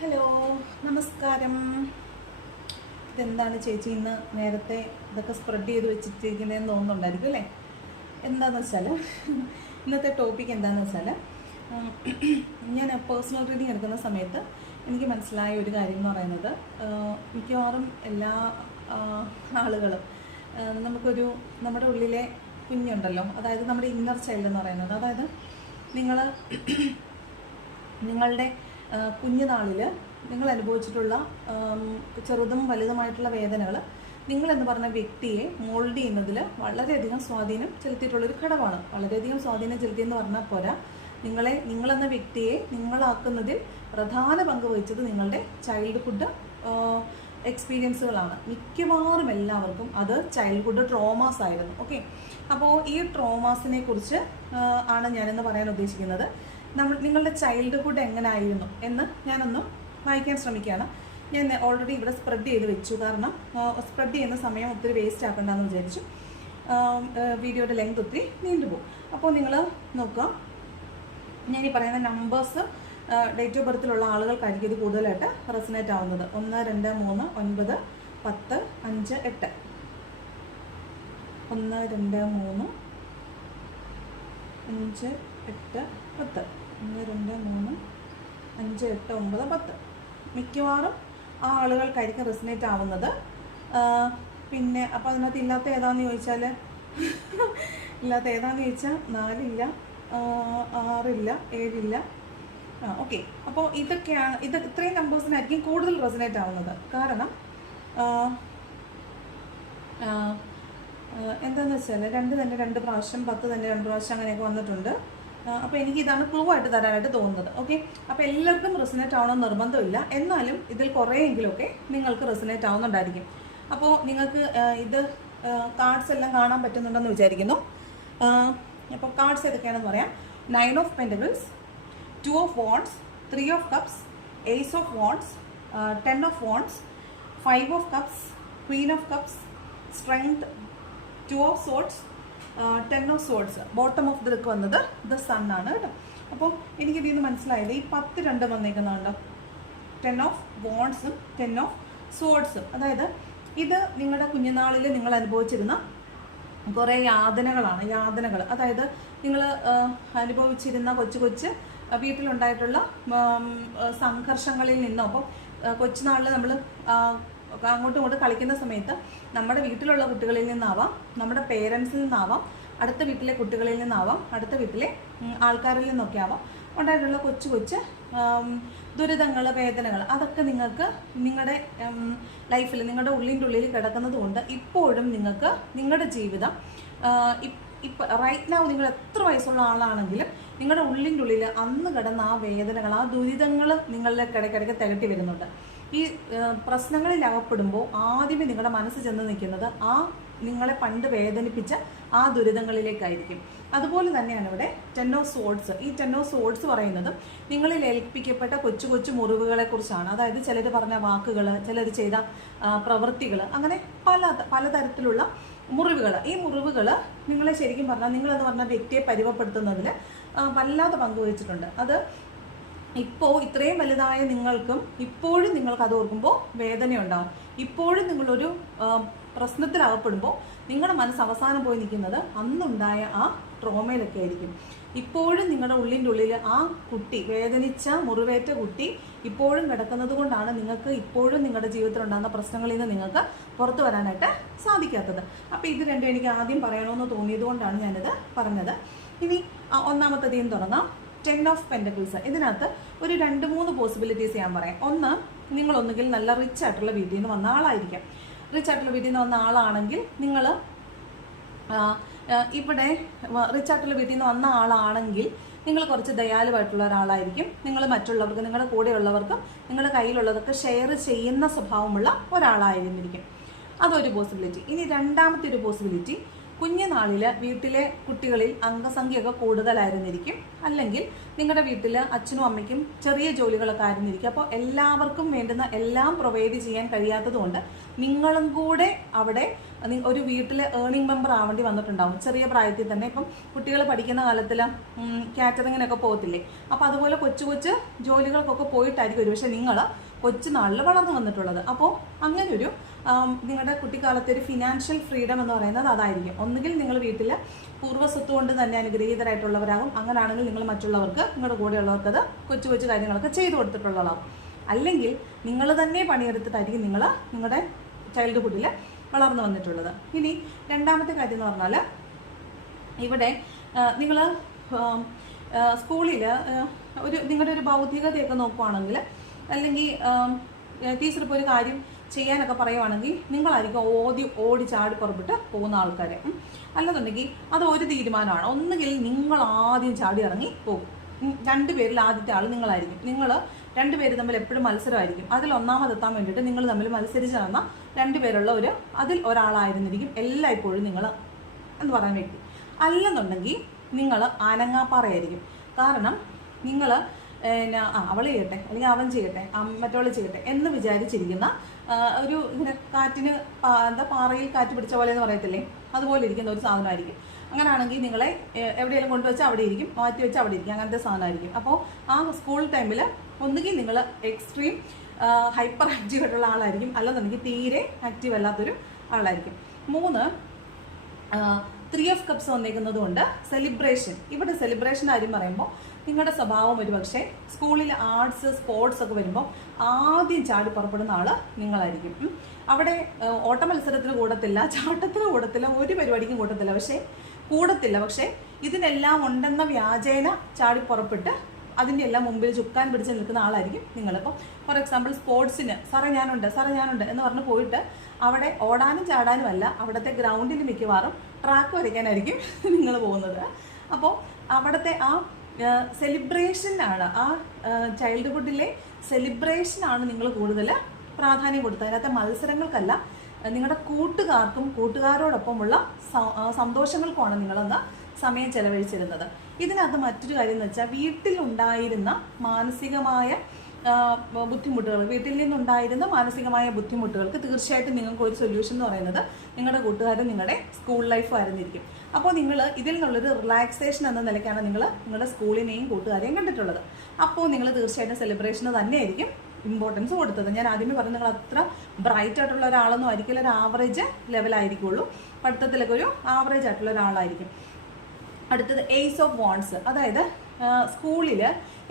Hello, നമസ്കാരം. ഇതെന്താണ് ചേച്ചി ഇന്ന് നേരത്തെ ഇതൊക്കെ സ്പ്രെഡ് ചെയ്ത് വെച്ചിട്ടിരിക്കുന്നതെന്ന് തോന്നുന്നുണ്ടായിരിക്കും അല്ലേ? എന്താണെന്ന് വെച്ചാൽ ഇന്നത്തെ ടോപ്പിക് എന്താണെന്ന് വെച്ചാൽ, ഞാൻ പേഴ്സണൽ റീഡിങ് എടുക്കുന്ന സമയത്ത് എനിക്ക് മനസ്സിലായ ഒരു കാര്യം എന്ന് പറയുന്നത്, മിക്കവാറും എല്ലാ ആളുകളും നമ്മുടെ ഉള്ളിലെ കുഞ്ഞുണ്ടല്ലോ, അതായത് നമ്മുടെ ഇന്നർ ചൈൽഡ് എന്ന് പറയുന്നത്, അതായത് നിങ്ങളുടെ കുഞ്ഞുനാളിൽ നിങ്ങൾ അനുഭവിച്ചിട്ടുള്ള ചെറുതും വലുതുമായിട്ടുള്ള വേദനകൾ നിങ്ങളെന്ന് പറഞ്ഞ വ്യക്തിയെ മോൾഡ് ചെയ്യുന്നതിൽ വളരെയധികം സ്വാധീനം ചെലുത്തിയിട്ടുള്ളൊരു ഘടകമാണ്. വളരെയധികം സ്വാധീനം ചെലുത്തിയെന്ന് പറഞ്ഞാൽ പോരാ, നിങ്ങളെന്ന വ്യക്തിയെ നിങ്ങളാക്കുന്നതിൽ പ്രധാന പങ്ക് വഹിച്ചത് നിങ്ങളുടെ ചൈൽഡ്ഹുഡ് എക്സ്പീരിയൻസുകളാണ്. മിക്കവാറും എല്ലാവർക്കും അത് ചൈൽഡ്ഹുഡ് ട്രോമാസ് ആയിരുന്നു. ഓക്കെ, അപ്പോൾ ഈ ട്രോമാസിനെ കുറിച്ച് ആണ് ഞാനിന്ന് പറയാൻ ഉദ്ദേശിക്കുന്നത്. നിങ്ങളുടെ ചൈൽഡ്ഹുഡ് എങ്ങനെയായിരുന്നു എന്ന് ഞാനൊന്ന് വായിക്കാൻ ശ്രമിക്കുകയാണ്. ഞാൻ ഓൾറെഡി ഇവിടെ സ്പ്രെഡ് ചെയ്ത് വെച്ചു, കാരണം സ്പ്രെഡ് ചെയ്യുന്ന സമയം ഒത്തിരി വേസ്റ്റ് ആക്കണ്ടെന്ന് വിചാരിച്ചു. വീഡിയോയുടെ ലെങ്ത് ഒത്തിരി നീണ്ടുപോകും. അപ്പോൾ നിങ്ങൾ നോക്കുക, ഞാൻ ഈ പറയുന്ന നമ്പേഴ്സ് ഡേറ്റ് ഓഫ് ബർത്തിലുള്ള ആളുകൾക്കായിരിക്കും ഇത് കൂടുതലായിട്ട് റെസനേറ്റ് ആവുന്നത്. 1, 2, 3, 9, 10, 5, 8. 1, 2, 3, 5, 8, 10. 1, 2, 3, 5, 8, 9, 10. മിക്കവാറും ആ ആളുകൾക്കായിരിക്കും റെസനേറ്റ് ആവുന്നത്. പിന്നെ അപ്പോൾ അതിനകത്ത് ഇല്ലാത്ത ഏതാണെന്ന് ചോദിച്ചാൽ 4 ഇല്ല, 6 ഇല്ല, 7 ഇല്ല. ഓക്കെ, അപ്പോൾ ഇത്രയും നമ്പേഴ്സിനായിരിക്കും കൂടുതൽ റെസനേറ്റ് ആവുന്നത്. കാരണം എന്താണെന്ന് വെച്ചാൽ 2 തന്നെ 2 പ്രാവശ്യം, 10 തന്നെ 2 പ്രാവശ്യം അങ്ങനെയൊക്കെ വന്നിട്ടുണ്ട്. അപ്പോൾ എനിക്ക് ഇതാണ് ക്ലൂ ആയിട്ട് തരാനായിട്ട് തോന്നുന്നത്. ഓക്കെ, അപ്പോൾ എല്ലാവർക്കും റെസനേറ്റ് ആവണമെന്ന് നിർബന്ധമില്ല, എന്നാലും ഇതിൽ കുറേയെങ്കിലുമൊക്കെ നിങ്ങൾക്ക് റെസനേറ്റ് ആവുന്നുണ്ടായിരിക്കും. അപ്പോൾ നിങ്ങൾക്ക് ഇത് കാർഡ്സ് എല്ലാം കാണാൻ പറ്റുന്നുണ്ടെന്ന് വിചാരിക്കുന്നു. അപ്പോൾ കാർഡ്സ് ഏതൊക്കെയാണെന്ന് പറയാം. 9 of Pentacles, 2 of Wands, 3 of Cups, Ace of Wands, 10 of Wands, 5 of Cups, Queen of Cups, Strength, 2 of Swords, 10 of Swords. Bottom of the deck വന്നത് ദ സൺ ആണ് കേട്ടോ. അപ്പോൾ എനിക്കിതിൽ നിന്ന് മനസ്സിലായത് ഈ 10 2 വന്നേക്കുന്നുണ്ടോ, 10 of Wandsഉം 10 of Swordsഉം. അതായത് ഇത് നിങ്ങളുടെ കുഞ്ഞുനാളിൽ നിങ്ങൾ അനുഭവിച്ചിരുന്ന കുറേ യാതനകൾ. അതായത് നിങ്ങൾ അനുഭവിച്ചിരുന്ന കൊച്ചു വീട്ടിലുണ്ടായിട്ടുള്ള സംഘർഷങ്ങളിൽ നിന്നോ, അപ്പോൾ കൊച്ചുനാളിൽ നമ്മൾ അങ്ങോട്ടും ഇങ്ങോട്ടും കളിക്കുന്ന സമയത്ത് നമ്മുടെ വീട്ടിലുള്ള കുട്ടികളിൽ നിന്നാവാം, നമ്മുടെ പേരൻസിൽ നിന്നാവാം, അടുത്ത വീട്ടിലെ കുട്ടികളിൽ നിന്നാവാം, അടുത്ത വീട്ടിലെ ആൾക്കാരിൽ നിന്നൊക്കെ ആവാം ഉണ്ടായിട്ടുള്ള കൊച്ചു ദുരിതങ്ങൾ, വേദനകൾ, അതൊക്കെ നിങ്ങൾക്ക് നിങ്ങളുടെ ലൈഫിൽ നിങ്ങളുടെ ഉള്ളിൽ കിടക്കുന്നത് കൊണ്ട് ഇപ്പോഴും നിങ്ങൾക്ക് നിങ്ങളുടെ ജീവിതം ഇപ്പം റൈറ്റ് നൗ നിങ്ങൾ എത്ര വയസ്സുള്ള ആളാണെങ്കിലും നിങ്ങളുടെ ഉള്ളിൽ അന്ന് കിടന്ന ആ വേദനകൾ, ആ ദുരിതങ്ങൾ നിങ്ങളുടെ ഇടയ്ക്കിടയ്ക്ക് തികട്ടി വരുന്നുണ്ട്. ഈ പ്രശ്നങ്ങളിൽ അകപ്പെടുമ്പോൾ ആദ്യമേ നിങ്ങളുടെ മനസ്സ് ചെന്ന് നിൽക്കുന്നത് നിങ്ങളെ പണ്ട് വേദനിപ്പിച്ച ആ ദുരിതങ്ങളിലേക്കായിരിക്കും. അതുപോലെ തന്നെയാണ് ഇവിടെ 10 of Swords. ഈ 10 of Swords പറയുന്നത് നിങ്ങളിൽ ഏൽപ്പിക്കപ്പെട്ട കൊച്ചു മുറിവുകളെ കുറിച്ചാണ്. അതായത് ചിലർ പറഞ്ഞ വാക്കുകൾ, ചിലർ ചെയ്ത പ്രവൃത്തികൾ, അങ്ങനെ പലതരത്തിലുള്ള മുറിവുകൾ. ഈ മുറിവുകൾ നിങ്ങളെ ശരിക്കും പറഞ്ഞാൽ നിങ്ങളെന്ന് പറഞ്ഞ വ്യക്തിയെ പരിവപ്പെടുത്തുന്നതിൽ വല്ലാതെ പങ്കുവഹിച്ചിട്ടുണ്ട്. അത് ഇപ്പോൾ ഇത്രയും വലുതായ നിങ്ങൾക്കും ഇപ്പോഴും നിങ്ങൾക്ക് അത് ഓർക്കുമ്പോൾ വേദനയുണ്ടാവും. ഇപ്പോഴും നിങ്ങളൊരു പ്രശ്നത്തിലകപ്പെടുമ്പോൾ നിങ്ങളുടെ മനസ്സ് അവസാനം പോയി നിൽക്കുന്നത് അന്നുണ്ടായ ആ ട്രോമയിലൊക്കെ ആയിരിക്കും. ഇപ്പോഴും നിങ്ങളുടെ ഉള്ളിൽ ആ കുട്ടി, വേദനിച്ച മുറിവേറ്റ കുട്ടി ഇപ്പോഴും കിടക്കുന്നത് കൊണ്ടാണ് നിങ്ങൾക്ക് ഇപ്പോഴും നിങ്ങളുടെ ജീവിതത്തിൽ ഉണ്ടാകുന്ന പ്രശ്നങ്ങളിൽ നിന്ന് നിങ്ങൾക്ക് പുറത്തു വരാനായിട്ട് സാധിക്കാത്തത്. അപ്പോൾ ഇത് രണ്ടും എനിക്ക് ആദ്യം പറയണമെന്ന് തോന്നിയത് കൊണ്ടാണ് ഞാനിത് പറഞ്ഞത്. ഇനി ഒന്നാമത്തേതിൽ തുടങ്ങാം. 10 of Pentacles. ഇതിനകത്ത് ഒരു 2-3 പോസിബിലിറ്റീസ് ഞാൻ പറയാം. ഒന്ന്, നിങ്ങളൊന്നുകിൽ നല്ല റിച്ച് ആയിട്ടുള്ള വീട്ടിൽ നിന്ന് വന്ന ആളായിരിക്കാം. റിച്ച് ആയിട്ടുള്ള വീട്ടിൽ നിന്ന് വന്ന ആളാണെങ്കിൽ നിങ്ങൾ ഇവിടെ റിച്ച് ആയിട്ടുള്ള വീട്ടിൽ നിന്ന് വന്ന ആളാണെങ്കിൽ നിങ്ങൾ കുറച്ച് ദയാലുവായിട്ടുള്ള ഒരാളായിരിക്കും. നിങ്ങൾ മറ്റുള്ളവർക്ക്, നിങ്ങളുടെ കൂടെയുള്ളവർക്ക് നിങ്ങളുടെ കയ്യിലുള്ളതൊക്കെ ഷെയർ ചെയ്യുന്ന സ്വഭാവമുള്ള ഒരാളായിരുന്നിരിക്കും. അതൊരു പോസിബിലിറ്റി. ഇനി രണ്ടാമത്തെ ഒരു പോസിബിലിറ്റി, കുഞ്ഞുനാളിൽ വീട്ടിലെ കുട്ടികളിൽ അംഗസംഖ്യയൊക്കെ കൂടുതലായിരുന്നിരിക്കും. അല്ലെങ്കിൽ നിങ്ങളുടെ വീട്ടിൽ അച്ഛനും അമ്മയ്ക്കും ചെറിയ ജോലികളൊക്കെ ആയിരുന്നിരിക്കും. അപ്പോൾ എല്ലാവർക്കും വേണ്ടുന്ന എല്ലാം പ്രൊവൈഡ് ചെയ്യാൻ കഴിയാത്തതുകൊണ്ട് നിങ്ങളും കൂടെ അവിടെ ഒരു വീട്ടിലെ ഏർണിംഗ് മെമ്പർ ആവേണ്ടി വന്നിട്ടുണ്ടാവും ചെറിയ പ്രായത്തിൽ തന്നെ. ഇപ്പം കുട്ടികൾ പഠിക്കുന്ന കാലത്തിൽ കാറ്ററിങ്ങിനൊക്കെ പോകത്തില്ലേ, അപ്പോൾ അതുപോലെ കൊച്ചു കൊച്ചു ജോലികൾക്കൊക്കെ പോയിട്ടായിരിക്കും ഒരു പക്ഷേ നിങ്ങൾ കൊച്ചുനാളിൽ വളർന്നു വന്നിട്ടുള്ളത്. അപ്പോൾ അങ്ങനൊരു നിങ്ങളുടെ കുട്ടിക്കാലത്തെ ഒരു ഫിനാൻഷ്യൽ ഫ്രീഡം എന്ന് പറയുന്നത് അതായിരിക്കും. ഒന്നുകിൽ നിങ്ങൾ വീട്ടിൽ പൂർവ്വസ്വത്ത് കൊണ്ട് തന്നെ അനുഗ്രഹീതരായിട്ടുള്ളവരാകും, അങ്ങനെയാണെങ്കിൽ നിങ്ങൾ മറ്റുള്ളവർക്ക് നിങ്ങളുടെ കൂടെയുള്ളവർക്ക് അത് കൊച്ചു കൊച്ചു കാര്യങ്ങളൊക്കെ ചെയ്തു കൊടുത്തിട്ടുള്ളതാകും. അല്ലെങ്കിൽ നിങ്ങൾ തന്നെ പണിയെടുത്തിട്ടായിരിക്കും നിങ്ങൾ നിങ്ങളുടെ ചൈൽഡ്ഹുഡിൽ വളർന്നു വന്നിട്ടുള്ളത്. ഇനി രണ്ടാമത്തെ കാര്യം എന്ന് പറഞ്ഞാൽ ഇവിടെ നിങ്ങൾ സ്കൂളിൽ നിങ്ങളുടെ ഒരു ഭൗതികതയൊക്കെ നോക്കുവാണെങ്കിൽ, അല്ലെങ്കിൽ ടീച്ചർ ഇപ്പോൾ ഒരു കാര്യം ചെയ്യാനൊക്കെ പറയുവാണെങ്കിൽ നിങ്ങളായിരിക്കും ഓടി ചാടി പുറപ്പെട്ട് പോകുന്ന ആൾക്കാർ. അല്ലെന്നുണ്ടെങ്കിൽ അത് ഒരു തീരുമാനമാണ്. ഒന്നുകിൽ നിങ്ങൾ ആദ്യം ചാടി ഇറങ്ങി പോകും. രണ്ടുപേരിൽ ആദ്യത്തെ ആൾ നിങ്ങളായിരിക്കും. നിങ്ങൾ രണ്ടുപേര് തമ്മിൽ എപ്പോഴും മത്സരമായിരിക്കും. അതിൽ ഒന്നാമതെത്താൻ വേണ്ടിയിട്ട് നിങ്ങൾ തമ്മിൽ മത്സരിച്ച് നടന്ന രണ്ടുപേരുള്ള അതിൽ ഒരാളായിരുന്നിരിക്കും എല്ലായ്പ്പോഴും നിങ്ങൾ എന്ന് പറയുന്ന വ്യക്തി. അല്ലെന്നുണ്ടെങ്കിൽ നിങ്ങൾ അനങ്ങാപ്പാറയായിരിക്കും. കാരണം നിങ്ങൾ അവൾ ചെയ്യട്ടെ അല്ലെങ്കിൽ അവൻ ചെയ്യട്ടെ മറ്റവൾ ചെയ്യട്ടെ എന്ന് വിചാരിച്ചിരിക്കുന്ന ഇങ്ങനെ കാറ്റിന് പാറയിൽ കാറ്റ് പിടിച്ച പോലെ എന്ന് പറയത്തില്ലേ, അതുപോലെ ഇരിക്കുന്ന ഒരു സാധനമായിരിക്കും. അങ്ങനെയാണെങ്കിൽ നിങ്ങളെ എവിടെയെങ്കിലും കൊണ്ടുവച്ചാൽ അവിടെ ഇരിക്കും, മാറ്റി വെച്ചാൽ അവിടെ ഇരിക്കും, അങ്ങനത്തെ സാധനമായിരിക്കും. അപ്പോൾ ആ സ്കൂൾ ടൈമിൽ ഒന്നുകിൽ നിങ്ങൾ എക്സ്ട്രീം ഹൈപ്പർ ആക്റ്റീവ് ആയിട്ടുള്ള ആളായിരിക്കും, അല്ലെന്നുണ്ടെങ്കിൽ തീരെ ആക്റ്റീവ് അല്ലാത്തൊരു ആളായിരിക്കും. 3 of Cups വന്നേക്കുന്നത് കൊണ്ട് സെലിബ്രേഷൻ. ഇവിടെ സെലിബ്രേഷൻ കാര്യം പറയുമ്പോൾ നിങ്ങളുടെ സ്വഭാവം ഒരു പക്ഷേ സ്കൂളിൽ ആർട്സ് സ്പോർട്സ് ഒക്കെ വരുമ്പോൾ ആദ്യം ചാടി പുറപ്പെടുന്ന ആൾ നിങ്ങളായിരിക്കും. അവിടെ ഓട്ട മത്സരത്തിന് കൂടത്തില്ല, ചാട്ടത്തിന് കൂടത്തില്ല, ഒരു പരിപാടിക്കും കൂടത്തില്ല. പക്ഷേ ഇതിനെല്ലാം ഉണ്ടെന്ന വ്യാജേന ചാടി പുറപ്പെട്ട് അതിൻ്റെ എല്ലാം മുമ്പിൽ ചുക്കാൻ പിടിച്ച് നിൽക്കുന്ന ആളായിരിക്കും നിങ്ങളിപ്പോൾ. ഫോർ എക്സാമ്പിൾ സ്പോർട്സിന് സാറേ ഞാനുണ്ട് എന്ന് പറഞ്ഞ് പോയിട്ട് അവിടെ ഓടാനും ചാടാനും അല്ല, അവിടുത്തെ ഗ്രൗണ്ടിൽ മിക്കവാറും ട്രാക്ക് വരയ്ക്കാനായിരിക്കും നിങ്ങൾ പോകുന്നത്. അപ്പോൾ അവിടുത്തെ ആ സെലിബ്രേഷനാണ്, ആ ചൈൽഡ്ഹുഡിലെ സെലിബ്രേഷനാണ് നിങ്ങൾ കൂടുതൽ പ്രാധാന്യം കൊടുത്തത്. അതിനകത്തെ മത്സരങ്ങൾക്കല്ല, നിങ്ങളുടെ കൂട്ടുകാരോടൊപ്പമുള്ള സന്തോഷങ്ങൾക്കുമാണ് നിങ്ങളന്ന് സമയം ചെലവഴിച്ചിരുന്നത്. ഇതിനകത്ത് മറ്റൊരു കാര്യം എന്ന് വെച്ചാൽ വീട്ടിലുണ്ടായിരുന്ന മാനസികമായ ബുദ്ധിമുട്ടുകൾക്ക് തീർച്ചയായിട്ടും നിങ്ങൾക്ക് ഒരു സൊല്യൂഷൻ എന്ന് പറയുന്നത് നിങ്ങളുടെ കൂട്ടുകാരും നിങ്ങളുടെ സ്കൂൾ ലൈഫും ആയിരുന്നിരിക്കും. അപ്പോൾ നിങ്ങൾ ഇതിൽ നിന്നുള്ളൊരു റിലാക്സേഷൻ എന്ന നിലയ്ക്കാണ് നിങ്ങൾ നിങ്ങളുടെ സ്കൂളിനെയും കൂട്ടുകാരെയും കണ്ടിട്ടുള്ളത്. അപ്പോൾ നിങ്ങൾ തീർച്ചയായിട്ടും സെലിബ്രേഷന് തന്നെയായിരിക്കും ഇമ്പോർട്ടൻസ് കൊടുത്തത്. ഞാൻ ആദ്യമേ പറഞ്ഞു, നിങ്ങൾ അത്ര ബ്രൈറ്റ് ആയിട്ടുള്ള ഒരാളൊന്നും ആയിരിക്കില്ല, ഒരു ആവറേജ് ലെവലായിരിക്കുള്ളൂ. പഠിത്തത്തിലൊക്കെ ഒരു ആവറേജ് ആയിട്ടുള്ള ഒരാളായിരിക്കും. അടുത്തത് ഏസ് ഓഫ് വാണ്ട്സ്, അതായത് സ്കൂളിൽ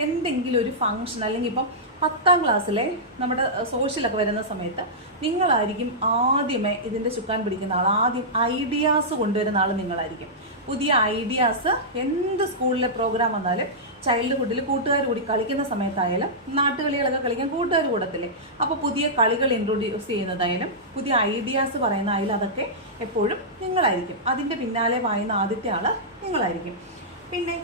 എന്തെങ്കിലും ഒരു ഫംഗ്ഷൻ, അല്ലെങ്കിൽ ഇപ്പം 10ാം ക്ലാസ്സിലെ നമ്മുടെ സോഷ്യലൊക്കെ വരുന്ന സമയത്ത് നിങ്ങളായിരിക്കും ആദ്യമേ ഇതിൻ്റെ ചുക്കാൻ പിടിക്കുന്ന ആൾ, ആദ്യം ഐഡിയാസ് കൊണ്ടുവരുന്ന ആൾ നിങ്ങളായിരിക്കും. പുതിയ ഐഡിയാസ് എന്ത് സ്കൂളിലെ പ്രോഗ്രാം വന്നാലും ചൈൽഡ്ഹുഡിൽ കൂട്ടുകാർ കൂടി കളിക്കുന്ന സമയത്തായാലും നാട്ടുകളികളൊക്കെ കളിക്കാൻ കൂട്ടുകാർ കൂടത്തില്ലേ, അപ്പോൾ പുതിയ കളികൾ ഇൻട്രൊഡ്യൂസ് ചെയ്യുന്നതായാലും പുതിയ ഐഡിയാസ് പറയുന്നതായാലും അതൊക്കെ എപ്പോഴും നിങ്ങളായിരിക്കും. അതിൻ്റെ പിന്നാലെ വായുന്ന ആദ്യത്തെ ആൾ നിങ്ങളായിരിക്കും. പിന്നെ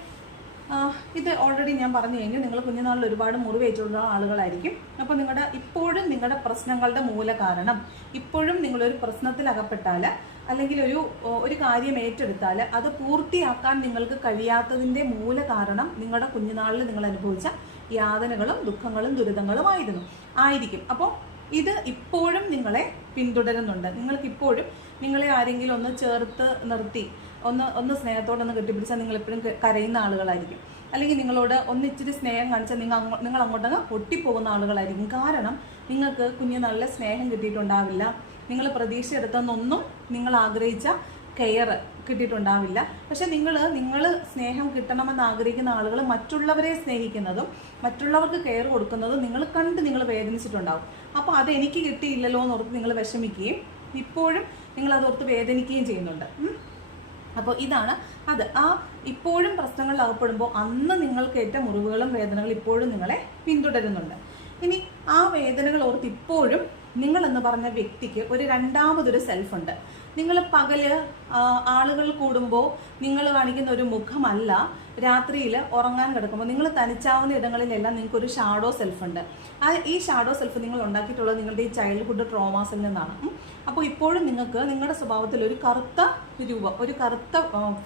ഇത് ഓൾറെഡി ഞാൻ പറഞ്ഞു കഴിഞ്ഞു, നിങ്ങൾ കുഞ്ഞുനാളിൽ ഒരുപാട് മുറിവേറ്റുള്ള ആളുകളായിരിക്കും. അപ്പോൾ ഇപ്പോഴും നിങ്ങളുടെ പ്രശ്നങ്ങളുടെ മൂല കാരണം, ഇപ്പോഴും നിങ്ങളൊരു പ്രശ്നത്തിൽ അകപ്പെട്ടാൽ അല്ലെങ്കിൽ ഒരു കാര്യം ഏറ്റെടുത്താൽ അത് പൂർത്തിയാക്കാൻ നിങ്ങൾക്ക് കഴിയാത്തതിൻ്റെ മൂല കാരണം നിങ്ങളുടെ കുഞ്ഞുനാളിൽ നിങ്ങൾ അനുഭവിച്ച യാതനകളും ദുഃഖങ്ങളും ദുരിതങ്ങളും ആയിരിക്കും. അപ്പോൾ ഇത് ഇപ്പോഴും നിങ്ങളെ പിന്തുടരുന്നുണ്ട്. നിങ്ങൾക്കിപ്പോഴും നിങ്ങളെ ആരെങ്കിലും ഒന്ന് ചേർത്ത് നിർത്തി ഒന്ന് സ്നേഹത്തോടൊന്ന് കെട്ടിപ്പിടിച്ചാൽ നിങ്ങളെപ്പോഴും കരയുന്ന ആളുകളായിരിക്കും. അല്ലെങ്കിൽ നിങ്ങളോട് ഒന്നിച്ചിരി സ്നേഹം കാണിച്ചാൽ നിങ്ങൾ അങ്ങോട്ടങ്ങ് പൊട്ടിപ്പോകുന്ന ആളുകളായിരിക്കും. കാരണം നിങ്ങൾക്ക് കുഞ്ഞുനാളിലെ സ്നേഹം കിട്ടിയിട്ടുണ്ടാവില്ല, നിങ്ങൾ പ്രതീക്ഷയെടുത്തെന്നൊന്നും നിങ്ങൾ ആഗ്രഹിച്ച കെയർ കിട്ടിയിട്ടുണ്ടാവില്ല. പക്ഷെ നിങ്ങൾ സ്നേഹം കിട്ടണമെന്ന് ആഗ്രഹിക്കുന്ന ആളുകൾ മറ്റുള്ളവരെ സ്നേഹിക്കുന്നതും മറ്റുള്ളവർക്ക് കെയർ കൊടുക്കുന്നതും നിങ്ങൾ വേദനിച്ചിട്ടുണ്ടാവും. അപ്പോൾ അതെനിക്ക് കിട്ടിയില്ലല്ലോ എന്നോർത്ത് നിങ്ങൾ വിഷമിക്കുകയും ഇപ്പോഴും നിങ്ങളതോർത്ത് വേദനിക്കുകയും ചെയ്യുന്നുണ്ട്. അപ്പോൾ ഇതാണ് അത്. ഇപ്പോഴും പ്രശ്നങ്ങളിൽ അകപ്പെടുമ്പോൾ അന്ന് നിങ്ങൾക്ക് ഏറ്റ മുറിവുകളും വേദനകളും ഇപ്പോഴും നിങ്ങളെ പിന്തുടരുന്നുണ്ട്. ഇനി ആ വേദനകൾ ഓർത്ത് ഇപ്പോഴും നിങ്ങളെന്ന് പറഞ്ഞ വ്യക്തിക്ക് ഒരു രണ്ടാമതൊരു സെൽഫുണ്ട്. നിങ്ങൾ പകല് ആളുകൾ കൂടുമ്പോൾ നിങ്ങൾ കാണിക്കുന്ന ഒരു മുഖമല്ല, രാത്രിയിൽ ഉറങ്ങാൻ കിടക്കുമ്പോൾ നിങ്ങൾ തനിച്ചാവുന്ന ഇടങ്ങളിലെല്ലാം നിങ്ങൾക്കൊരു ഷാഡോ സെൽഫുണ്ട്. ഈ ഷാഡോ സെൽഫ് നിങ്ങൾ ഉണ്ടാക്കിയിട്ടുള്ളത് നിങ്ങളുടെ ഈ ചൈൽഡ്ഹുഡ് ട്രോമാസിൽ നിന്നാണ്. അപ്പോൾ ഇപ്പോഴും നിങ്ങൾക്ക് നിങ്ങളുടെ സ്വഭാവത്തിൽ ഒരു കറുത്ത രൂപം, ഒരു കറുത്ത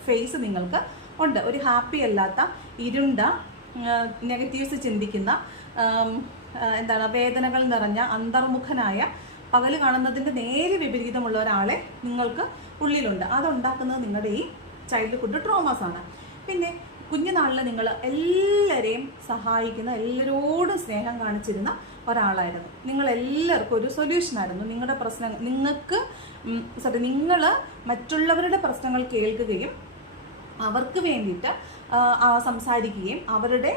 ഫേസ് നിങ്ങൾക്ക് ഉണ്ട്. ഒരു ഹാപ്പി അല്ലാത്ത ഇരുണ്ട നെഗറ്റീവ്സ് ചിന്തിക്കുന്ന, എന്താണ്, വേദനകൾ നിറഞ്ഞ, അന്തർമുഖനായ, പകല് കാണുന്നതിൻ്റെ നേരെ വിപരീതമുള്ള ഒരാളെ നിങ്ങൾക്ക് ഉള്ളിലുണ്ട്. അതുണ്ടാക്കുന്നത് നിങ്ങളുടെ ഈ ചൈൽഡ്ഹുഡ് ട്രോമാസ് ആണ്. പിന്നെ കുഞ്ഞുനാളിൽ നിങ്ങൾ എല്ലാവരെയും സഹായിക്കുന്ന, എല്ലാവരോടും സ്നേഹം കാണിച്ചിരുന്ന ഒരാളായിരുന്നു. നിങ്ങളെല്ലാവർക്കും ഒരു സൊല്യൂഷനായിരുന്നു. നിങ്ങളുടെ പ്രശ്നങ്ങൾ നിങ്ങൾ മറ്റുള്ളവരുടെ പ്രശ്നങ്ങൾ കേൾക്കുകയും അവർക്ക് വേണ്ടിയിട്ട് സംസാരിക്കുകയും അവരുടെ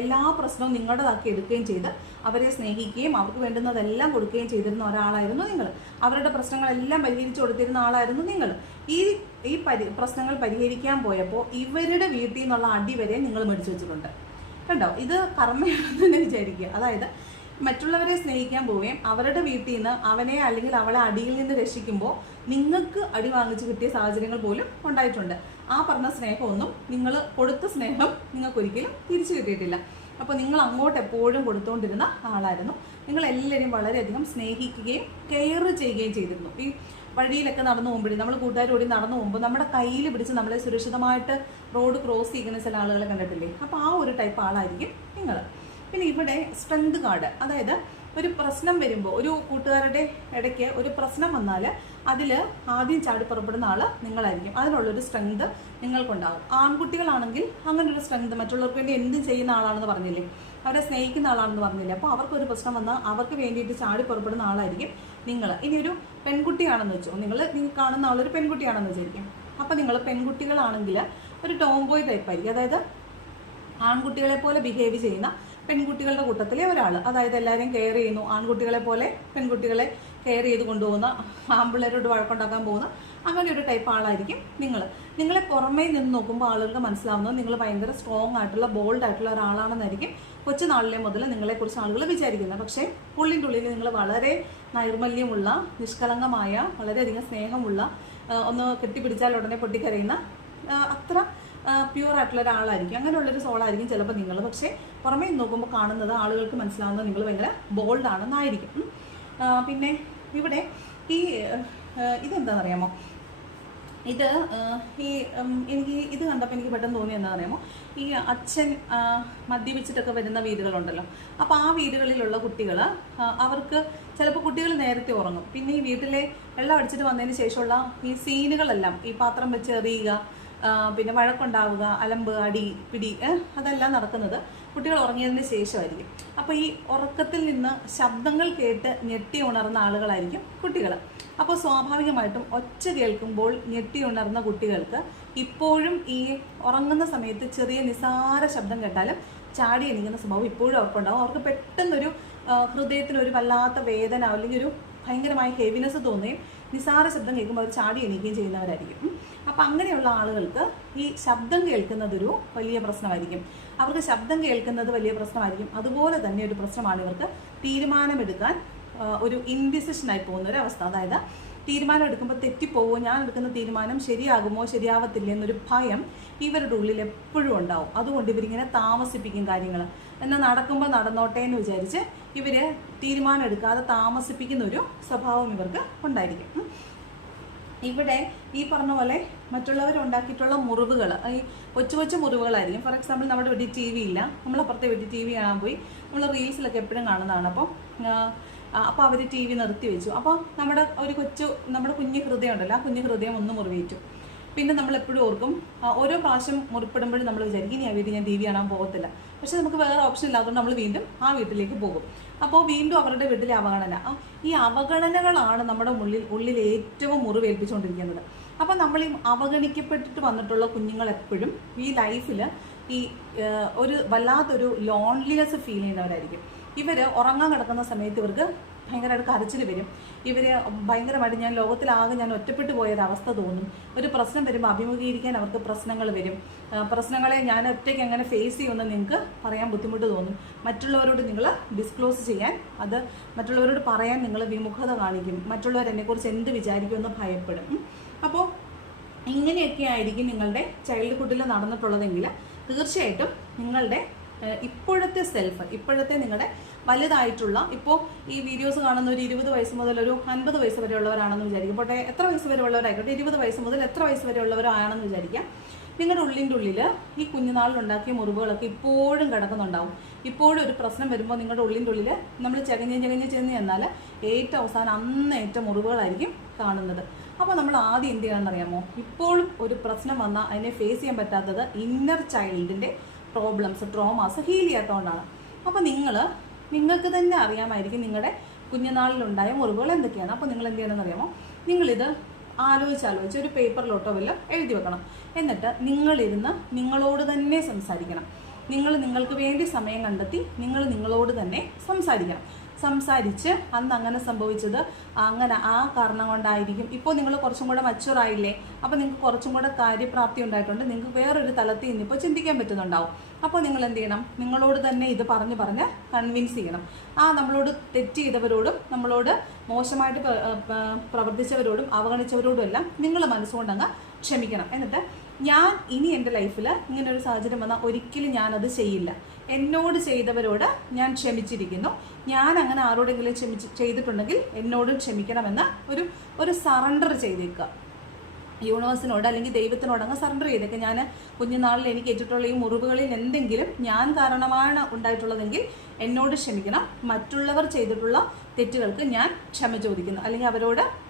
എല്ലാ പ്രശ്നവും നിങ്ങളുടേതാക്കി എടുക്കുകയും ചെയ്ത് അവരെ സ്നേഹിക്കുകയും അവർക്ക് വേണ്ടുന്നതെല്ലാം കൊടുക്കുകയും ചെയ്തിരുന്ന ഒരാളായിരുന്നു നിങ്ങൾ. അവരുടെ പ്രശ്നങ്ങളെല്ലാം പരിഹരിച്ചു കൊടുത്തിരുന്ന ആളായിരുന്നു നിങ്ങൾ. ഈ പ്രശ്നങ്ങൾ പരിഹരിക്കാൻ പോയപ്പോൾ ഇവരുടെ വീട്ടിൽ നിന്നുള്ള അടി വരെ നിങ്ങൾ മേടിച്ചു വെച്ചിട്ടുണ്ട്. കണ്ടോ, ഇത് കർമ്മയാണെന്ന് തന്നെ വിചാരിക്കുക. അതായത് മറ്റുള്ളവരെ സ്നേഹിക്കാൻ പോവുകയും അവരുടെ വീട്ടിൽ നിന്ന് അവനെ അല്ലെങ്കിൽ അവളെ അടിയിൽ നിന്ന് രക്ഷിക്കുമ്പോൾ നിങ്ങൾക്ക് അടി വാങ്ങിച്ച് കിട്ടിയ സാഹചര്യങ്ങൾ പോലും ഉണ്ടായിട്ടുണ്ട്. ആ പറഞ്ഞ സ്നേഹമൊന്നും, നിങ്ങൾ കൊടുത്ത സ്നേഹം നിങ്ങൾക്കൊരിക്കലും തിരിച്ചു കിട്ടിയിട്ടില്ല. അപ്പോൾ നിങ്ങൾ അങ്ങോട്ട് എപ്പോഴും കൊടുത്തുകൊണ്ടിരുന്ന ആളായിരുന്നു. നിങ്ങളെല്ലാവരും വളരെയധികം സ്നേഹിക്കുകയും കെയർ ചെയ്യുകയും ചെയ്തിരുന്നു. ഈ വഴിയിലൊക്കെ നടന്നു പോകുമ്പോഴേ, നമ്മൾ കൂട്ടുകാരോടി നടന്നു പോകുമ്പോൾ നമ്മുടെ കയ്യിൽ പിടിച്ച് നമ്മളെ സുരക്ഷിതമായിട്ട് റോഡ് ക്രോസ് ചെയ്യുന്ന ചില ആളുകളെ കണ്ടിട്ടില്ലേ? അപ്പോൾ ആ ഒരു ടൈപ്പ് ആളായിരിക്കും നിങ്ങൾ. പിന്നെ ഇവിടെ സ്ട്രെങ്ത് കാർഡ്, അതായത് ഒരു പ്രശ്നം വരുമ്പോൾ, ഒരു കൂട്ടുകാരുടെ ഇടയ്ക്ക് ഒരു പ്രശ്നം വന്നാൽ അതിൽ ആദ്യം ചാടി പുറപ്പെടുന്ന ആൾ നിങ്ങളായിരിക്കും. അതിനുള്ളൊരു സ്ട്രെങ്ത് നിങ്ങൾക്കുണ്ടാകും. ആൺകുട്ടികളാണെങ്കിൽ അങ്ങനെ ഒരു സ്ട്രെങ്ത്, മറ്റുള്ളവർക്ക് വേണ്ടി എന്തും ചെയ്യുന്ന ആളാണെന്ന് പറഞ്ഞില്ലേ, അവരെ സ്നേഹിക്കുന്ന ആളാണെന്ന് പറഞ്ഞില്ലേ. അപ്പോൾ അവർക്കൊരു പ്രശ്നം വന്നാൽ അവർക്ക് വേണ്ടിയിട്ട് ചാടി പുറപ്പെടുന്ന ആളായിരിക്കും നിങ്ങൾ. ഇനി ഒരു പെൺകുട്ടിയാണെന്ന് വെച്ചോ, നിങ്ങൾ കാണുന്ന ആളൊരു പെൺകുട്ടിയാണെന്ന് വിചാരിക്കും. അപ്പോൾ നിങ്ങൾ പെൺകുട്ടികളാണെങ്കിൽ ഒരു ടോംബോയ് ടൈപ്പായിരിക്കും. അതായത് ആൺകുട്ടികളെ പോലെ ബിഹേവ് ചെയ്യുന്ന പെൺകുട്ടികളുടെ കൂട്ടത്തിലെ ഒരാൾ. അതായത് എല്ലാവരെയും കെയർ ചെയ്യുന്നു, ആൺകുട്ടികളെ പോലെ പെൺകുട്ടികളെ കെയർ ചെയ്ത് കൊണ്ടുപോകുന്ന, ആൺപിള്ളേരോട് വഴക്കുണ്ടാക്കാൻ പോകുന്ന അങ്ങനെ ഒരു ടൈപ്പ് ആളായിരിക്കും നിങ്ങൾ. നിങ്ങളെ പുറമേ നിന്ന് നോക്കുമ്പോൾ ആളുകൾക്ക് മനസ്സിലാവുന്നത് നിങ്ങൾ ഭയങ്കര സ്ട്രോങ് ആയിട്ടുള്ള, ബോൾഡ് ആയിട്ടുള്ള ഒരാളാണെന്നായിരിക്കും കൊച്ചുനാളിലെ മുതൽ നിങ്ങളെക്കുറിച്ച് ആളുകൾ വിചാരിക്കുന്നത്. പക്ഷേ ഉള്ളിൻ്റെ ഉള്ളിൽ നിങ്ങൾ വളരെ നൈർമല്യമുള്ള, നിഷ്കളങ്കമായ, വളരെയധികം സ്നേഹമുള്ള, ഒന്ന് കെട്ടിപ്പിടിച്ചാൽ ഉടനെ പൊട്ടിക്കരയുന്ന അത്ര പ്യൂർ ആയിട്ടുള്ള ഒരാളായിരിക്കും. അങ്ങനെയുള്ളൊരു സോളായിരിക്കും ചിലപ്പോൾ നിങ്ങൾ. പക്ഷേ പുറമേ നോക്കുമ്പോൾ കാണുന്നത്, ആളുകൾക്ക് മനസ്സിലാവുന്നത് നിങ്ങൾ ഭയങ്കര ബോൾഡ് ആണെന്നായിരിക്കും. പിന്നെ ഇവിടെ ഈ ഇതെന്താണെന്നറിയാമോ, എനിക്ക് ഇത് കണ്ടപ്പോൾ എനിക്ക് പെട്ടെന്ന് തോന്നി എന്താണെന്നറിയാമോ, ഈ അച്ഛൻ മദ്യപിച്ചിട്ടൊക്കെ വരുന്ന വീടുകളുണ്ടല്ലോ. അപ്പോൾ ആ വീടുകളിലുള്ള കുട്ടികൾ, അവർക്ക് ചിലപ്പോൾ കുട്ടികൾ നേരത്തെ ഉറങ്ങും. പിന്നെ ഈ വീട്ടിലെ വെള്ളം അടിച്ചിട്ട് വന്നതിന് ശേഷമുള്ള ഈ സീനുകളെല്ലാം, ഈ പാത്രം വെച്ച് എറിയുക, പിന്നെ വഴക്കുണ്ടാവുക, അലമ്പ്, അടി, പിടി, അതെല്ലാം നടക്കുന്നത് കുട്ടികൾ ഉറങ്ങിയതിന് ശേഷമായിരിക്കും. അപ്പോൾ ഈ ഉറക്കത്തിൽ നിന്ന് ശബ്ദങ്ങൾ കേട്ട് ഞെട്ടി ഉണർന്ന ആളുകളായിരിക്കും കുട്ടികൾ. അപ്പോൾ സ്വാഭാവികമായിട്ടും ഒച്ച കേൾക്കുമ്പോൾ ഞെട്ടി ഉണർന്ന കുട്ടികൾക്ക് ഇപ്പോഴും ഈ ഉറങ്ങുന്ന സമയത്ത് ചെറിയ നിസാര ശബ്ദം കേട്ടാലും ചാടി എണീക്കുന്ന സ്വഭാവം ഇപ്പോഴും അവർക്കുണ്ടാവും. അവർക്ക് പെട്ടെന്നൊരു ഹൃദയത്തിനൊരു വല്ലാത്ത വേദന അല്ലെങ്കിൽ ഒരു ഭയങ്കരമായ ഹെവിനെസ് തോന്നുകയും നിസാര ശബ്ദം കേൾക്കുമ്പോൾ അവർ ചാടി എണീക്കുകയും ചെയ്യുന്നവരായിരിക്കും. അപ്പം അങ്ങനെയുള്ള ആളുകൾക്ക് ഈ ശബ്ദം കേൾക്കുന്നതൊരു വലിയ പ്രശ്നമായിരിക്കും. അവർക്ക് ശബ്ദം കേൾക്കുന്നത് വലിയ പ്രശ്നമായിരിക്കും. അതുപോലെ തന്നെ ഒരു പ്രശ്നമാണ് ഇവർക്ക് തീരുമാനമെടുക്കാൻ ഒരു ഇൻഡിസിഷനായി പോകുന്ന ഒരു അവസ്ഥ. അതായത് തീരുമാനം എടുക്കുമ്പോൾ തെറ്റിപ്പോവോ, ഞാൻ എടുക്കുന്ന തീരുമാനം ശരിയാകുമോ ശരിയാവത്തില്ല എന്നൊരു ഭയം ഇവരുടെ ഉള്ളിൽ എപ്പോഴും ഉണ്ടാവും. അതുകൊണ്ട് ഇവരിങ്ങനെ താമസിപ്പിക്കും കാര്യങ്ങൾ. എന്നാൽ നടക്കുമ്പോൾ നടന്നോട്ടെ എന്ന് വിചാരിച്ച് ഇവർ തീരുമാനം എടുക്കാതെ താമസിപ്പിക്കുന്ന ഒരു സ്വഭാവം ഇവർക്ക് ഉണ്ടായിരിക്കും. ഇവിടെ ഈ പറഞ്ഞ പോലെ മറ്റുള്ളവരുണ്ടാക്കിയിട്ടുള്ള മുറിവുകൾ, ഈ കൊച്ചു കൊച്ചു മുറിവുകളായിരിക്കും. ഫോർ എക്സാമ്പിൾ, നമ്മുടെ വീട്ടിൽ ടി വി ഇല്ല, നമ്മളപ്പുറത്തെ വീട്ടിൽ ടി വി കാണാൻ പോയി, നമ്മൾ റീൽസിലൊക്കെ എപ്പോഴും കാണുന്നതാണ്. അപ്പോൾ അവർ ടി വി നിർത്തി വെച്ചു. അപ്പോൾ നമ്മുടെ കുഞ്ഞു ഹൃദയം ഉണ്ടല്ലോ, ആ കുഞ്ഞു ഹൃദയം ഒന്ന് മുറിവേറ്റു. പിന്നെ നമ്മൾ എപ്പോഴും ഓർക്കും, ഓരോ പ്രാവശ്യം മുറിപ്പെടുമ്പോഴും നമ്മൾ വിചാരിക്കും ഇനി ആ വീട്ടിൽ ഞാൻ ടി വി കാണാൻ പോകത്തില്ല. പക്ഷെ നമുക്ക് വേറെ ഓപ്ഷൻ ഇല്ലാത്തതുകൊണ്ട് നമ്മൾ വീണ്ടും ആ വീട്ടിലേക്ക് പോകും. അപ്പോൾ വീണ്ടും അവരുടെ വീട്ടിലെ അവഗണന, ഈ അവഗണനകളാണ് നമ്മുടെ ഉള്ളിൽ ഏറ്റവും മുറിവേൽപ്പിച്ചുകൊണ്ടിരിക്കുന്നത്. അപ്പോൾ നമ്മൾ ഈ അവഗണിക്കപ്പെട്ടിട്ട് വന്നിട്ടുള്ള കുഞ്ഞുങ്ങൾ എപ്പോഴും ഈ ലൈഫിൽ ഈ ഒരു വല്ലാത്തൊരു ലോൺലിനെസ് ഫീൽ ചെയ്യുന്നവരായിരിക്കും. ഇവർ ഉറങ്ങാൻ കിടക്കുന്ന സമയത്ത് ഇവർക്ക് ഭയങ്കരമായിട്ട് കരച്ചിൽ വരും. ഇവർ ഭയങ്കരമായിട്ട് ഞാൻ ഒറ്റപ്പെട്ടു പോയൊരവസ്ഥ തോന്നും. ഒരു പ്രശ്നം വരുമ്പോൾ അഭിമുഖീകരിക്കാൻ അവർക്ക് പ്രശ്നങ്ങൾ വരും. പ്രശ്നങ്ങളെ ഞാൻ ഒറ്റയ്ക്ക് എങ്ങനെ ഫേസ് ചെയ്യുമെന്ന് നിങ്ങൾക്ക് പറയാൻ ബുദ്ധിമുട്ട് തോന്നും. മറ്റുള്ളവരോട് നിങ്ങൾ ഡിസ്ക്ലോസ് ചെയ്യാൻ, അത് മറ്റുള്ളവരോട് പറയാൻ നിങ്ങൾ വിമുഖത കാണിക്കും. മറ്റുള്ളവർ എന്നെക്കുറിച്ച് എന്ത് വിചാരിക്കുമെന്ന് ഭയപ്പെടും. അപ്പോൾ ഇങ്ങനെയൊക്കെ ആയിരിക്കും നിങ്ങളുടെ ചൈൽഡ്ഹുഡിൽ നടന്നിട്ടുള്ളതെങ്കിൽ തീർച്ചയായിട്ടും നിങ്ങളുടെ ഇപ്പോഴത്തെ നിങ്ങളുടെ വലുതായിട്ടുള്ള, ഇപ്പോൾ ഈ വീഡിയോസ് കാണുന്ന ഒരു 20 വയസ്സ് മുതൽ ഒരു 50 വയസ്സ് വരെ ഉള്ളവരാണെന്ന് വിചാരിക്കും. പോട്ടെ, എത്ര വയസ്സ് വരെ ഉള്ളവരായിക്കോട്ടെ, 20 വയസ്സ് മുതൽ എത്ര വയസ്സ് വരെ ഉള്ളവരാണെന്ന് വിചാരിക്കാം. നിങ്ങളുടെ ഉള്ളിൻ്റെ ഉള്ളിൽ ഈ കുഞ്ഞുനാളിലുണ്ടാക്കിയ മുറിവുകളൊക്കെ ഇപ്പോഴും കിടക്കുന്നുണ്ടാവും. ഇപ്പോഴും ഒരു പ്രശ്നം വരുമ്പോൾ നിങ്ങളുടെ ഉള്ളിൻ്റെ ഉള്ളിൽ നമ്മൾ ചകഞ്ഞ് ചെന്ന് ചെന്നാൽ ഏറ്റവും അവസാനം അന്നേറ്റ മുറിവുകളായിരിക്കും കാണുന്നത്. അപ്പോൾ നമ്മൾ ആദ്യം എന്ത് ചെയ്യണമെന്നറിയാമോ? ഇപ്പോഴും ഒരു പ്രശ്നം വന്നാൽ അതിനെ ഫേസ് ചെയ്യാൻ പറ്റാത്തത് ഇന്നർ ചൈൽഡിൻ്റെ പ്രോബ്ലംസ്, ട്രോമാസ് ഹീൽ ചെയ്യാത്തതുകൊണ്ടാണ്. അപ്പോൾ നിങ്ങൾക്ക് തന്നെ അറിയാമായിരിക്കും നിങ്ങളുടെ കുഞ്ഞുനാളിലുണ്ടായ മുറിവുകൾ എന്തൊക്കെയാണ്. അപ്പോൾ നിങ്ങൾ എന്ത് ചെയ്യണമെന്നറിയാമോ? നിങ്ങളിത് ആലോചിച്ച് ഒരു പേപ്പറിലോട്ടോ വല്ലതും എഴുതി വെക്കണം. എന്നിട്ട് നിങ്ങളിരുന്ന് നിങ്ങളോട് തന്നെ സംസാരിക്കണം. നിങ്ങൾക്ക് വേണ്ടി സമയം കണ്ടെത്തി നിങ്ങളോട് തന്നെ സംസാരിച്ച് അന്ന് അങ്ങനെ സംഭവിച്ചത് അങ്ങനെ ആ കാരണം കൊണ്ടായിരിക്കും. ഇപ്പോൾ നിങ്ങൾ കുറച്ചും കൂടെ മച്ചുവർ ആയില്ലേ, അപ്പോൾ നിങ്ങൾക്ക് കുറച്ചും കൂടെ കാര്യപ്രാപ്തി ഉണ്ടായിട്ടുണ്ട്. നിങ്ങൾക്ക് വേറൊരു തലത്തിൽ നിന്നിപ്പോൾ ചിന്തിക്കാൻ പറ്റുന്നുണ്ടാവും. അപ്പോൾ നിങ്ങൾ എന്ത് ചെയ്യണം? നിങ്ങളോട് തന്നെ ഇത് പറഞ്ഞ് കൺവിൻസ് ചെയ്യണം. നമ്മളോട് തെറ്റ് ചെയ്തവരോടും നമ്മളോട് മോശമായിട്ട് പ്രവർത്തിച്ചവരോടും അവഗണിച്ചവരോടും എല്ലാം നിങ്ങൾ മനസ്സുകൊണ്ട് അങ്ങ് ക്ഷമിക്കണം. എന്നിട്ട് ഞാൻ ഇനി എൻ്റെ ലൈഫിൽ ഇങ്ങനൊരു സാഹചര്യം വന്നാൽ ഒരിക്കലും ഞാനത് ചെയ്യില്ല. എന്നോട് ചെയ്തവരോട് ഞാൻ ക്ഷമിച്ചിരിക്കുന്നു. ഞാൻ അങ്ങനെ ആരോടെങ്കിലും ചെയ്തിട്ടുണ്ടെങ്കിൽ എന്നോടും ക്ഷമിക്കണമെന്ന് ഒരു സറണ്ടർ ചെയ്തേക്കുക. യൂണിവേഴ്സിനോട് അല്ലെങ്കിൽ ദൈവത്തിനോട് അങ്ങ് സറണ്ടർ ചെയ്തേക്കുക. ഞാൻ കുഞ്ഞുനാളിൽ എനിക്ക് ഏറ്റിട്ടുള്ള ഈ മുറിവുകളിൽ എന്തെങ്കിലും ഞാൻ കാരണമാണ് ഉണ്ടായിട്ടുള്ളതെങ്കിൽ എന്നോട് ക്ഷമിക്കണം. മറ്റുള്ളവർ ചെയ്തിട്ടുള്ള തെറ്റുകൾക്ക് ഞാൻ ക്ഷമ ചോദിക്കുന്നു, അല്ലെങ്കിൽ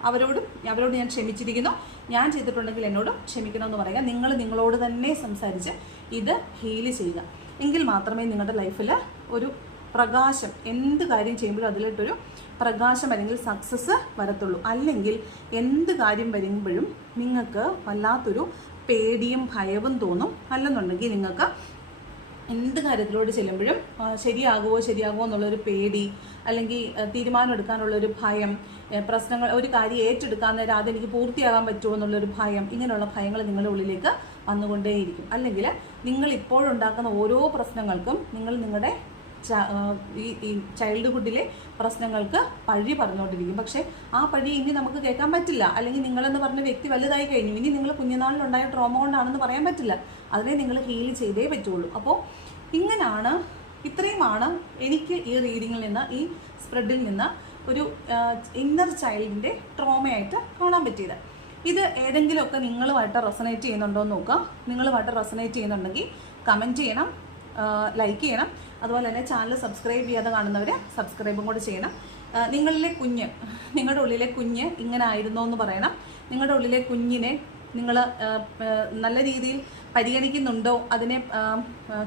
അവരോട് ഞാൻ ക്ഷമിച്ചിരിക്കുന്നു. ഞാൻ ചെയ്തിട്ടുണ്ടെങ്കിൽ എന്നോട് ക്ഷമിക്കണമെന്ന് പറയുക. നിങ്ങളോട് തന്നെ സംസാരിച്ച് ഇത് ഹീൽ ചെയ്യുക. എങ്കിൽ മാത്രമേ നിങ്ങളുടെ ലൈഫിൽ ഒരു പ്രകാശം, എന്ത് കാര്യം ചെയ്യുമ്പോഴും അതിലിട്ടൊരു പ്രകാശം അല്ലെങ്കിൽ സക്സസ് വരത്തുള്ളൂ. അല്ലെങ്കിൽ എന്ത് കാര്യം വരുമ്പോഴും നിങ്ങൾക്ക് വല്ലാത്തൊരു പേടിയും ഭയവും തോന്നും. അല്ലെന്നുണ്ടെങ്കിൽ നിങ്ങൾക്ക് എന്ത് കാര്യത്തിലോട് ചെല്ലുമ്പോഴും ശരിയാകുമോ എന്നുള്ളൊരു പേടി, അല്ലെങ്കിൽ തീരുമാനം എടുക്കാനുള്ളൊരു ഭയം, പ്രശ്നങ്ങൾ ഒരു കാര്യം ഏറ്റെടുക്കാൻ നേരം അതെനിക്ക് പൂർത്തിയാകാൻ പറ്റുമോ എന്നുള്ളൊരു ഭയം, ഇങ്ങനെയുള്ള ഭയങ്ങൾ നിങ്ങളുടെ ഉള്ളിലേക്ക് വന്നുകൊണ്ടേയിരിക്കും. അല്ലെങ്കിൽ നിങ്ങൾ ഇപ്പോഴുണ്ടാക്കുന്ന ഓരോ പ്രശ്നങ്ങൾക്കും നിങ്ങളുടെ ഈ ചൈൽഡ്ഹുഡിലെ പ്രശ്നങ്ങൾക്ക് പഴി പറഞ്ഞുകൊണ്ടിരിക്കും. പക്ഷേ ആ പഴി ഇനി നമുക്ക് കേൾക്കാൻ പറ്റില്ല. അല്ലെങ്കിൽ നിങ്ങളെന്ന് പറഞ്ഞ വ്യക്തി വലുതായി കഴിഞ്ഞു, ഇനി നിങ്ങൾ കുഞ്ഞുനാളിലുണ്ടായ ട്രോമ കൊണ്ടാണെന്ന് പറയാൻ പറ്റില്ല. അതിനെ നിങ്ങൾ ഹീൽ ചെയ്തേ പറ്റുള്ളൂ. അപ്പോൾ ഇത്രയുമാണ് എനിക്ക് ഈ റീഡിങ്ങിൽ നിന്ന്, ഈ സ്പ്രെഡിൽ നിന്ന് ഒരു ഇന്നർ ചൈൽഡിൻ്റെ ട്രോമയായിട്ട് കാണാൻ പറ്റിയത്. ഇത് ഏതെങ്കിലുമൊക്കെ നിങ്ങളുമായിട്ട് റെസണേറ്റ് ചെയ്യുന്നുണ്ടോ എന്ന് നോക്കുക. നിങ്ങളുമായിട്ട് റെസണേറ്റ് ചെയ്യുന്നുണ്ടെങ്കിൽ കമൻറ്റ് ചെയ്യണം, ലൈക്ക് ചെയ്യണം. അതുപോലെ തന്നെ ചാനൽ സബ്സ്ക്രൈബ് ചെയ്യാതെ കാണുന്നവർ സബ്സ്ക്രൈബും കൂടെ ചെയ്യണം. നിങ്ങളുടെ ഉള്ളിലെ കുഞ്ഞ് ഇങ്ങനെ ആയിരുന്നോ എന്ന് പറയണം. നിങ്ങളുടെ ഉള്ളിലെ കുഞ്ഞിനെ നിങ്ങൾ നല്ല രീതിയിൽ പരിഗണിക്കുന്നുണ്ടോ, അതിനെ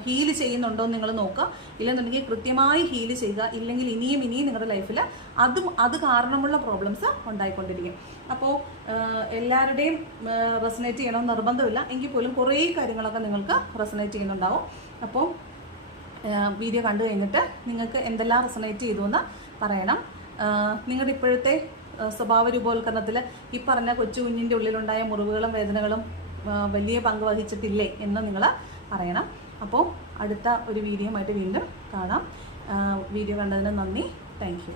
ഹീൽ ചെയ്യുന്നുണ്ടോ എന്ന് നിങ്ങൾ നോക്കുക. ഇല്ലെന്നുണ്ടെങ്കിൽ കൃത്യമായി ഹീൽ ചെയ്യുക. ഇല്ലെങ്കിൽ ഇനിയും നിങ്ങളുടെ ലൈഫിൽ അത് കാരണമുള്ള പ്രോബ്ലംസ് ഉണ്ടായിക്കൊണ്ടിരിക്കും. അപ്പോൾ എല്ലാവരുടെയും റെസണേറ്റ് ചെയ്യണമെന്ന് നിർബന്ധമില്ല. എങ്കിൽ പോലും കുറേ കാര്യങ്ങളൊക്കെ നിങ്ങൾക്ക് റെസണേറ്റ് ചെയ്യുന്നുണ്ടാവും. അപ്പോൾ വീഡിയോ കണ്ടു കഴിഞ്ഞിട്ട് നിങ്ങൾക്ക് എന്തെല്ലാം റെസണേറ്റ് ചെയ്തു എന്ന് പറയണം. നിങ്ങളുടെ ഇപ്പോഴത്തെ സ്വഭാവ രൂപവൽക്കരണത്തിൽ ഈ പറഞ്ഞ കൊച്ചു കുഞ്ഞിൻ്റെ ഉള്ളിലുണ്ടായ മുറിവുകളും വേദനകളും വലിയ പങ്ക് വഹിച്ചിട്ടില്ലേ എന്ന് നിങ്ങൾ പറയണം. അപ്പോൾ അടുത്ത ഒരു വീഡിയോ ആയിട്ട് വീണ്ടും കാണാം. വീഡിയോ കണ്ടതിന് നന്ദി. Thank you.